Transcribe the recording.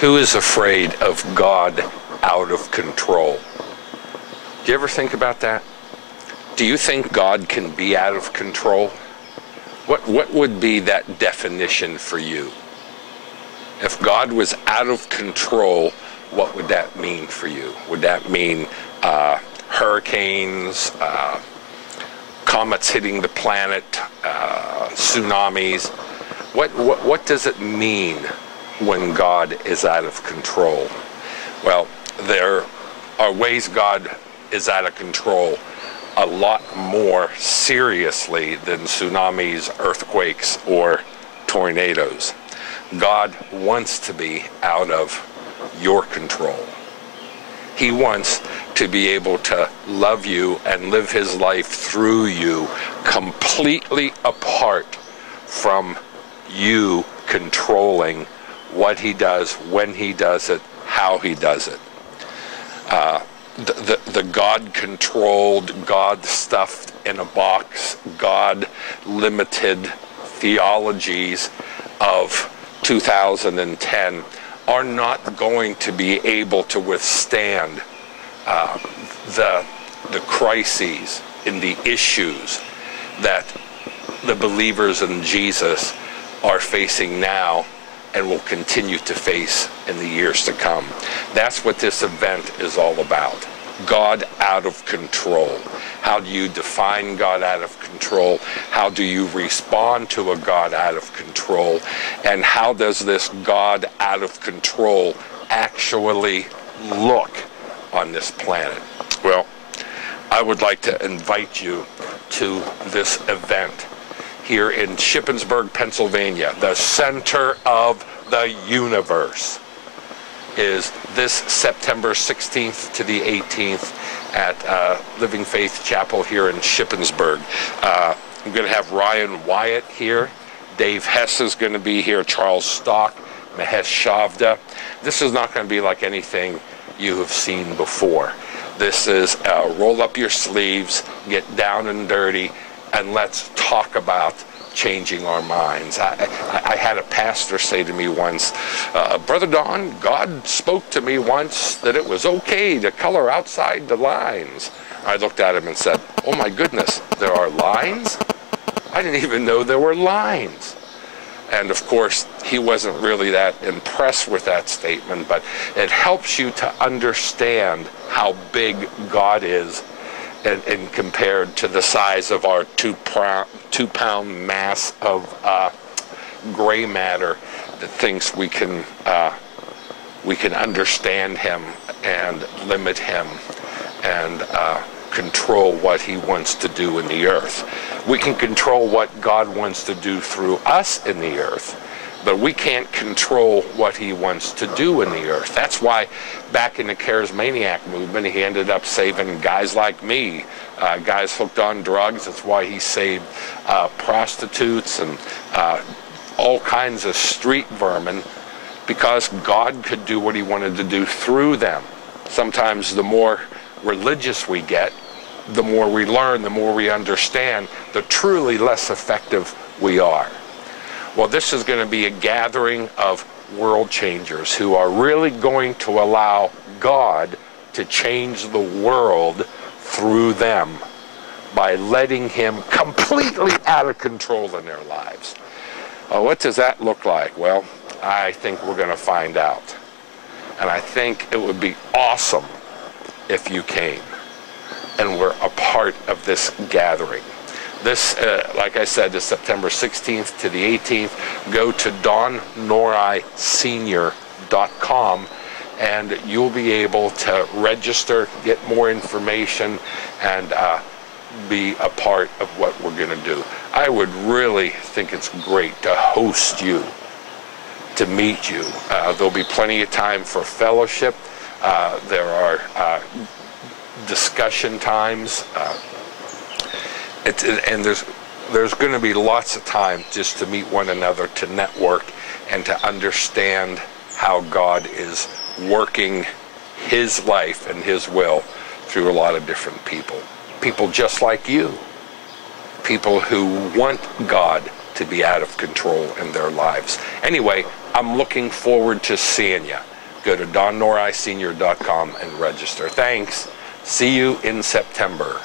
Who is afraid of God out of control? Do you ever think about that? Do you think God can be out of control? What would be that definition for you? If God was out of control, what would that mean for you? Would that mean hurricanes, comets hitting the planet, tsunamis? What does it mean when God is out of control? Well, there are ways God is out of control a lot more seriously than tsunamis, earthquakes, or tornadoes. God wants to be out of your control. He wants to be able to love you and live his life through you, completely apart from you controlling what he does, when he does it, how he does it. The God-controlled, God-stuffed in a box, God-limited theologies of 2010 are not going to be able to withstand the crises and the issues that the believers in Jesus are facing now and will continue to face in the years to come. That's what this event is all about. God out of control. How do you define God out of control? How do you respond to a God out of control? And how does this God out of control actually look on this planet? Well, I would like to invite you to this event here in Shippensburg, Pennsylvania. The center of the universe is this September 16th to the 18th at Living Faith Chapel here in Shippensburg. I'm going to have Ryan Wyatt here. Dave Hess is going to be here. Charles Stock, Mahesh Shavda. This is not going to be like anything you have seen before. This is roll up your sleeves, get down and dirty, and let's talk about changing our minds. I had a pastor say to me once, Brother Don, God spoke to me once that it was okay to color outside the lines. I looked at him and said, oh my goodness, there are lines? I didn't even know there were lines. And of course, he wasn't really that impressed with that statement, but it helps you to understand how big God is and compared to the size of our two-pound mass of gray matter that thinks we can understand him and limit him and control what he wants to do in the earth. We can control what God wants to do through us in the earth, but we can't control what he wants to do in the earth. That's why back in the charismaniac movement, he ended up saving guys like me, guys hooked on drugs. That's why he saved prostitutes and all kinds of street vermin, because God could do what he wanted to do through them. Sometimes the more religious we get, the more we learn, the more we understand, the truly less effective we are. Well, this is going to be a gathering of world changers who are really going to allow God to change the world through them by letting him completely out of control in their lives. What does that look like? Well, I think we're going to find out. And I think it would be awesome if you came and were a part of this gathering. This, like I said, is September 16th to the 18th. Go to DonNoriSenior.com and you'll be able to register, get more information, and be a part of what we're going to do. I would really think it's great to host you, to meet you. There'll be plenty of time for fellowship. There are discussion times. And there's going to be lots of time just to meet one another, to network, and to understand how God is working his life and his will through a lot of different people. People just like you. People who want God to be out of control in their lives. Anyway, I'm looking forward to seeing you. Go to DonNoriSenior.com and register. Thanks. See you in September.